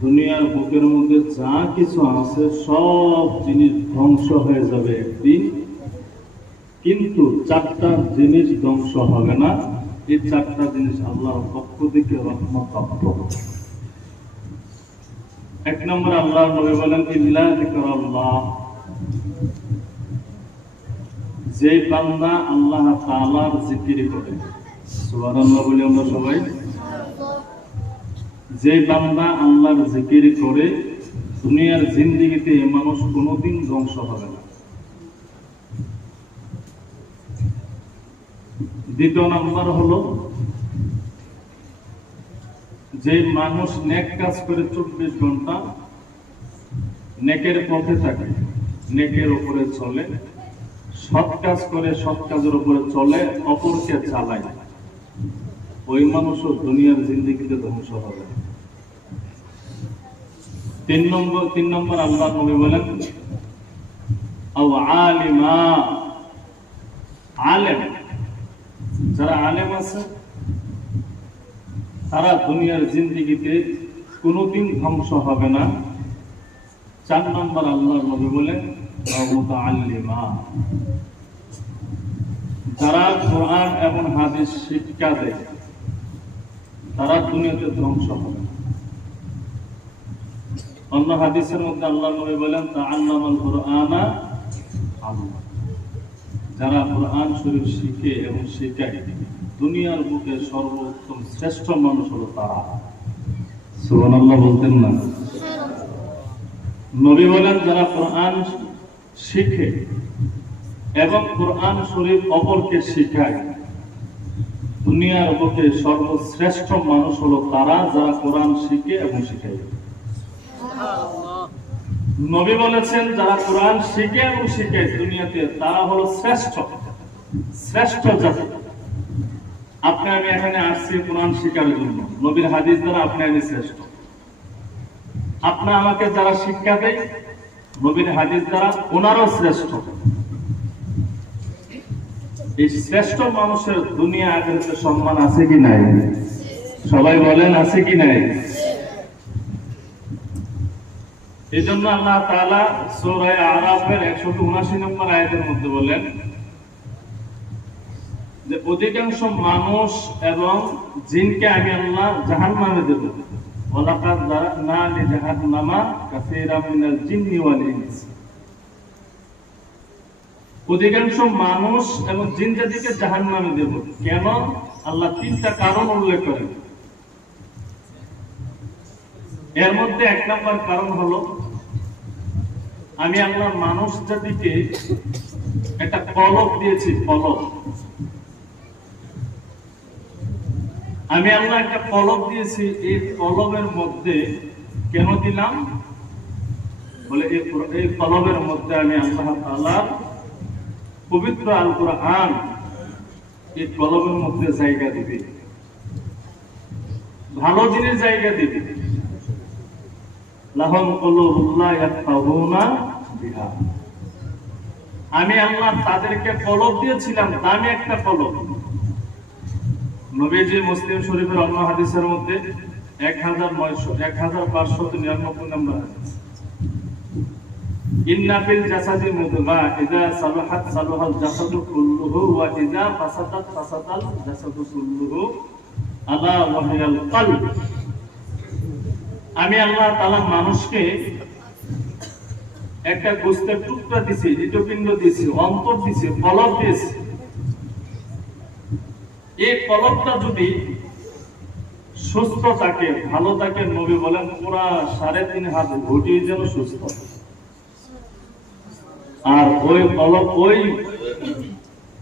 দুনিয়ার বুকের মধ্যে যা কিছু আছে, সব জিনিস ধ্বংস হয়ে যাবে একদিন। কিন্তু চারটা জিনিস ধ্বংস হবে না। এই চারটা জিনিস আল্লাহর পক্ষ থেকে রহমত প্রাপ্ত এক নম্বর আল্লাহ নবী বলেন, ইল্লা যিকরাল্লাহ। যে বান্দা আল্লাহ তাআলার জিকির করে। সুবহানাল্লাহ বলি আমরা সবাই। যে বান্দা আল্লাহর জিকির করে, দুনিয়ার জিন্দিগিতে মানুষ কোনোদিন ধ্বংস হবে না। দ্বিতীয় নাম্বার হলো, যে মানুষ নেক কাজ করে চব্বিশ ঘণ্টা, নেকের পথে থাকে, নেকের উপরে চলে, সৎ কাজ করে সৎ কাজের উপরে চলে, অপরকে চালায়। ওই মানুষও দুনিয়ার জিন্দিগিতে ধ্বংস হবে। তিন নম্বর তিন নম্বর আল্লাহ নবী বলেন আলিমা, আলেম। যারা আলেম আছে, তারা দুনিয়ার জিন্দিগিতে কোনোদিন ধ্বংস হবে না। চার নম্বর আল্লাহ নবী বলেন আল্লিমা যারা কোরআন এবং হাদিস শিক্ষা দেয় তারা দুনিয়াতে ধ্বংস হবে। অন্য হাদিসের মধ্যে আল্লাহ নবী বলেন তা আল্লাহ যারা কোরআন শরীফ শিখে এবং শেখায়, দুনিয়ার বুকে সর্বোত্তম শ্রেষ্ঠ মানুষ হলো তারা। সুবহানাল্লাহ বলতেন না? নবী বলেন, যারা কোরআন শিখে এবং কোরআন শরীফ অপরকে শেখায় দুনিয়ার বুকে সর্বশ্রেষ্ঠ মানুষ হলো তারা যারা কোরআন শিখে এবং শিখায় নবী বলেছেন, যারা কোরআন শিখে এবং শিখে দুনিয়াতে, তারা হলো শ্রেষ্ঠ। শ্রেষ্ঠ জাতি। আপনি আমি এখানে আসছি কোরআন শিখার জন্য। নবীর হাদিস দ্বারা আপনি আমি শ্রেষ্ঠ। আপনি আমাকে যারা শিক্ষা দেয়, নবীর হাদিস দ্বারা ওনারও শ্রেষ্ঠ। এই শ্রেষ্ঠ মানুষের দুনিয়া আগে সম্মান আছে কি নাই? সবাই বলেন, আছে কি নাই? এই জন্য আল্লাহ সূরা আরাফের 179 নম্বর আয়াতের মধ্যে বলেন, যে অধিকাংশ মানুষ এবং জিনকে আমি আল্লাহ দেব যারানা লি জাহান্নামা কাসীরাম মিনাল জিন্নি ওয়াল ইনস। অধিকাংশ মানুষ এবং জিন জাতিকে জাহান্নামে দেব। কেন? আল্লাহ তিনটা কারণ উল্লেখ করেন। এর মধ্যে এক নম্বর কারণ হলো, আমি আল্লাহ মানুষ জাতিকে একটা কলব দিয়েছি কলব আমি আল্লাহ একটা কলব দিয়েছি, এই কলবের মধ্যে কেন দিলাম? বলে এই কলবের মধ্যে আমি আল্লাহ তাআলা পবিত্র আল কোরআন এই কলবের মধ্যে জায়গা দিবে। ভালো জিনিস জায়গা দিবে। লাহম কুলুবুল্লাহ ইয়াফকাহুনা বিহা। আমি আল্লাহ তাদেরকে কলব দিয়েছিলাম, দামি একটা কলব। নবীজি মুসলিম শরীফের অন্য হাদিসের মধ্যে এক হাজার নয়শো, এক হাজার পাঁচশো নিরানব্বই নম্বর হাদিস। জাসাদি সালাহাত সালাহাল জাসাদু কুল্লুহু ওয়া ফাসাদাত ফাসাদাল জাসাদু কুল্লুহু আলা কলব। আমি আল্লাহ তাআলা মানুষকে একটা গোস্তের টুকরা দিছি, হৃদপিণ্ড দিছি, অন্তর দিছি, কলব দিয়েছি। এই কলবটা যদি সুস্থ থাকে, ভালো থাকে, নবী বলেন, পুরা সাড়ে তিন হাত ঘটিয়ে যেন সুস্থ আর ওই কলব ওই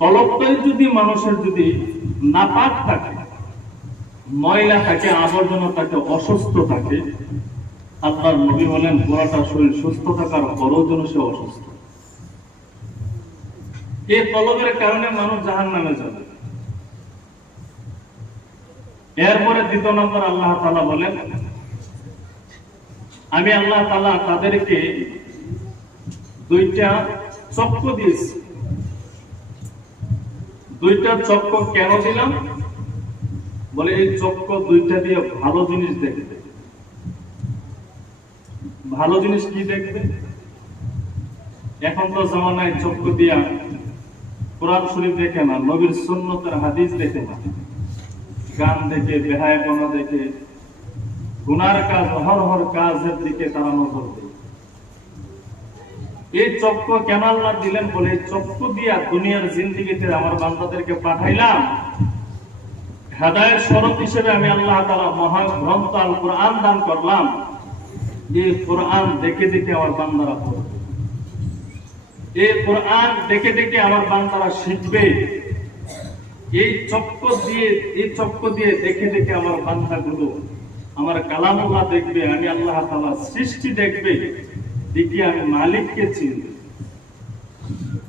কলবটাই যদি মানুষের যদি নাপাক থাকে, ময়লা থাকে, আবর্জনা থাকে, অসুস্থ থাকে আপনার নবী বলেন পুরাটা শরীর সুস্থ থাকার পরও যেন সে অসুস্থ। এই কলবের কারণে মানুষ জাহান নামে যাবে। এরপরে দ্বিতীয় নম্বর আল্লাহ তালা বলেন, আমি আল্লাহ তালা তাদেরকে দুইটা চক্র দিয়েছি। দুইটা চক্র কেন দিলাম? বলে এই চক্র দুইটা দিয়ে ভালো জিনিস দেখবে। ভালো জিনিস কি দেখবে? এখন তো জামানায় চক্ষু দিয়া কোরআন শরীফ দেখে না, নবীর সুন্নতের হাদিস দেখে না। গান দেখে, বেহায়পনা দেখে, গুনার কাজ হর হর কাজের দিকে তারা নজর দেয়। এই চক্র কেন আল্লাহ দিলেন বলে চক্র দিয়া দুনিয়ার জিন্দিগিতে আমার বান্দাদেরকে পাঠাইলাম? হেদায়ের স্বরূপ হিসেবে আমি আল্লাহ তাআলা মহা গ্রন্থ আল কোরআন দান করলাম। এই কোরআন দেখে দেখে আমার বান্দারা পড়বে। এই কোরআন দেখে দেখে আমার বান্দারা শিখবে। এই চক্র দিয়ে, এই চক্র দিয়ে দেখে দেখে আমার বান্দাগুলো আমার কালামুল্লাহ দেখবে, আমি আল্লাহ তালা সৃষ্টি দেখবে। দেখি আমি মালিককে চিনবে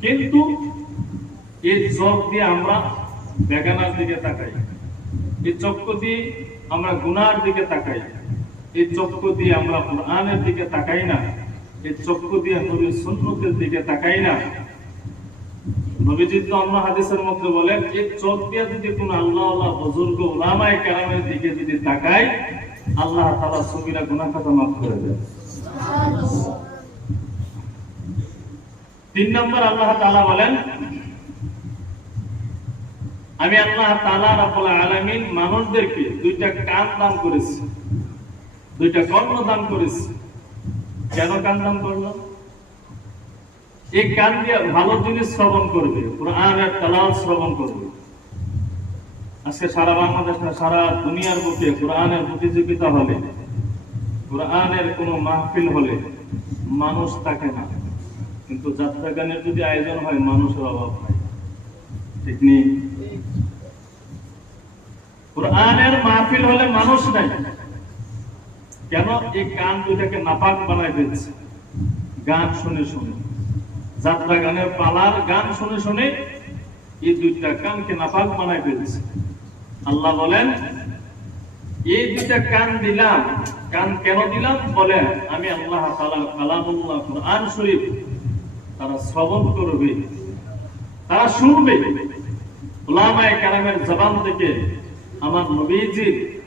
কিন্তু এই চোখ দিয়ে আমরা বেগানার দিকে তাকাই। এই চক্র দিয়ে আমরা গুনার দিকে তাকাই। এই চক্র দিয়ে আমরা কোরআনের দিকে তাকাই না। এই চক্র দিয়ে নবীর সুন্নতের দিকে তাকাই না। নবীজি অন্য হাদিসের মধ্যে বলেন, এই চোখ দিয়ে যদি কোন আল্লাহ আল্লাহ বুজুর্গ ওলামায়ে কেরামের দিকে যদি তাকাই আল্লাহ তালা সবিরা গুনাহ খাতা মাফ করে দেয় তিন নম্বর আল্লাহ তাআলা বলেন, আমি আল্লাহ তাআলা রাব্বুল আলামিন মানুষদেরকে দুইটা কান দান করেছি, দুইটা কর্ণ দান করেছি। কেন কান দান করলাম এই কান দিয়ে ভালো জিনিস শ্রবণ করবে, কোরআনের তেলাওয়াত শ্রবণ করবে। আজকে সারা বাংলাদেশ সারা দুনিয়ার বুকে কোরআনের প্রতিযোগিতা হলে, কোরআনের কোনো মাহফিল হলে মানুষ থাকে না। কিন্তু যাত্রা গানের যদি আয়োজন হয়, মানুষের অভাব নাই ঠিক নেই কোরআনের মাহফিল হলে মানুষ নাই। কেন? এই গান দুইটাকে নাপাক বানাই দিচ্ছে গান শুনে শুনে। যাত্রা গানের পালার গান শুনে শুনে এই দুইটা কানকে নাপাক বানাই ফেলছে। আল্লাহ বলেন, এই দুইটা কান দিলাম। কান কেন দিলাম? বলেন, আমি আল্লাহ তাআলা কালামুল্লাহ কোরআন শরীফ তারা শ্রবণ করবে, তারা শুনবে। ওলামায়ে কারামের জবান থেকে আমার নবীজির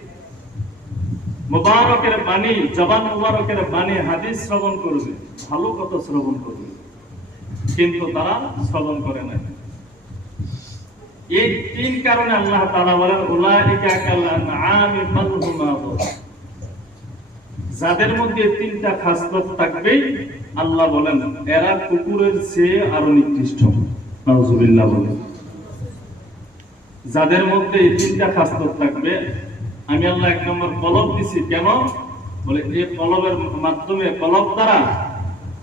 মুবারকের বাণী, জবান মুবারকের বাণী, হাদিস শ্রবণ করবে। ভালো কথা শ্রবণ করবে। কিন্তু তারা শ্রবণ করে না। এই তিন কারণে আল্লাহ তাআলা বলেন, উলাইকা কাল আনআমি বাল। হুম। যাদের মধ্যে তিনটা খাসলত থাকবে আল্লাহ বলেন, এরা কুকুরের চেয়ে আরও নিকৃষ্ট। নাউজুবিল্লাহ বলেন যাদের মধ্যে এই তিনটা খাসলত থাকবে, আমি আল্লাহ এক নম্বর কলব দিছি, কেন? বলে এই কলবের মাধ্যমে কলব দ্বারা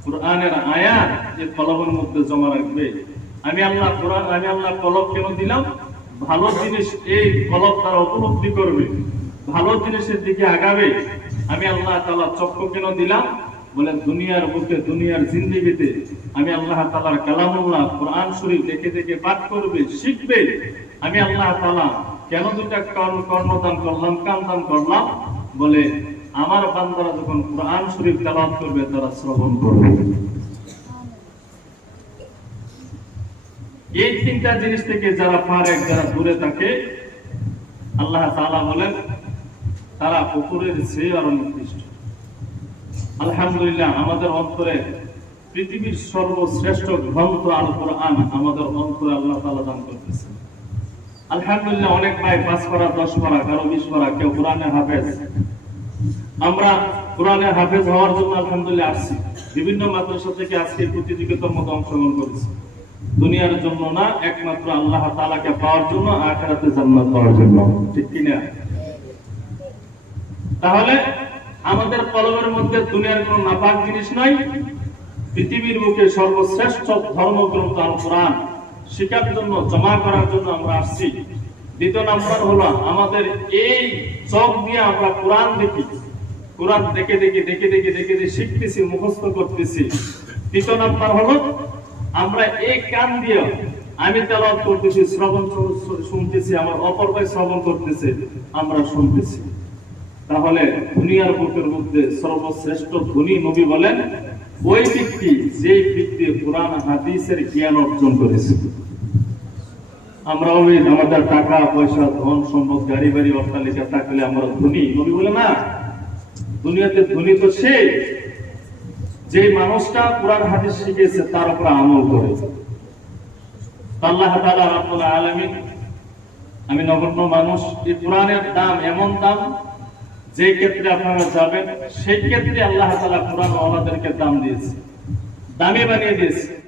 কোরআনের আয়াত এই কলবের মধ্যে জমা রাখবে। আমি আল্লাহ কোরআন, আমি আল্লাহ কলব কেন দিলাম? ভালো জিনিস এই কলব দ্বারা উপলব্ধি করবে। ভালো জিনিসের দিকে আগাবে। আমি আল্লাহ তাআলা চক্ষু কেন দিলাম? বলে দুনিয়ার বুকে, দুনিয়ার জিন্দিগিতে আমি আল্লাহ তাআলার কালামুল্লাহ কোরআন শরীফ দেখে দেখে পাঠ করবে, শিখবে। আমি আল্লাহ তাআলা কেন দুইটা কর্ণ কর্ণদান করলাম কান দান করলাম? বলে আমার বান্দারা যখন কোরআন শরীফ তেলাওয়াত করবে, তারা শ্রবণ করবে। এই তিনটা জিনিস থেকে যারা পারে, যারা দূরে থাকে, আল্লাহ তালা বলেন তারা পুকুরের চেয়ে আরও নির্দিষ্ট আলহামদুলিল্লাহ, আমাদের অন্তরে পৃথিবীর সর্বশ্রেষ্ঠ গ্রন্থ আল কোরআন আমাদের অন্তরে আল্লাহ তাআলা দান করতেছেন। আলহামদুলিল্লাহ, অনেক ভাই পাঁচ পারা, দশ পারা, কারও বিশ পারা, কেউ কোরআনে হাফেজ। আমরা কোরআনে হাফেজ হওয়ার জন্য আলহামদুলিল্লাহ আসছি। বিভিন্ন মাদ্রাসা থেকে আজকে প্রতিযোগিতার মধ্যে অংশগ্রহণ করেছি। দুনিয়ার জন্য না, একমাত্র আল্লাহ তাআলাকে পাওয়ার জন্য, আখিরাতে জান্নাত পাওয়ার জন্য। ঠিক কি না তাহলে আমাদের কলমের মধ্যে দুনিয়ার কোনো নাপাক জিনিস নাই, পৃথিবীর মুখে সর্বশ্রেষ্ঠ ধর্মগ্রন্থ আল কোরআন। শিকার জন্য, জমা করার জন্য আমরা আসছি। দ্বিতীয় নাম্বার হলো, আমাদের এই চোখ দিয়ে আমরা কোরআন দেখি। কোরআন দেখে দেখে দেখে দেখে দেখে দেখে শিখতেছি, মুখস্থ করতেছি। তৃতীয় নাম্বার হলো, আমরা এই কান দিয়ে আমি তেলাওয়াত করতেছি, শ্রবণ শুনতেছি, আমার অপর ভাই শ্রবণ করতেছে, আমরা শুনতেছি। তাহলে দুনিয়ার বুকের মধ্যে সর্বশ্রেষ্ঠ ধনী নবী বলেন, ওই ব্যক্তি যে ব্যক্তি কোরআন, হাদিসের জ্ঞান অর্জন করেছে। আমরা ওই আমাদের টাকা, পয়সা, ধন, সম্পদ, গাড়ি, বাড়ি, অট্টালিকা থাকলে আমরা ধনী। নবী বলে, না, দুনিয়াতে ধনী তো সে যে মানুষটা কোরআন, হাদিস শিখেছে, তার উপর আমল করেছে আল্লাহ রাব্বুল আলামিন, আমি নগণ্য মানুষ, এই কোরআনের দাম এমন দাম যে ক্ষেত্রে আপনারা যাবেন, সেই ক্ষেত্রে আল্লাহ তালা কোরআন আমাদেরকে দাম দিয়েছে। দামি বানিয়ে দিয়েছে।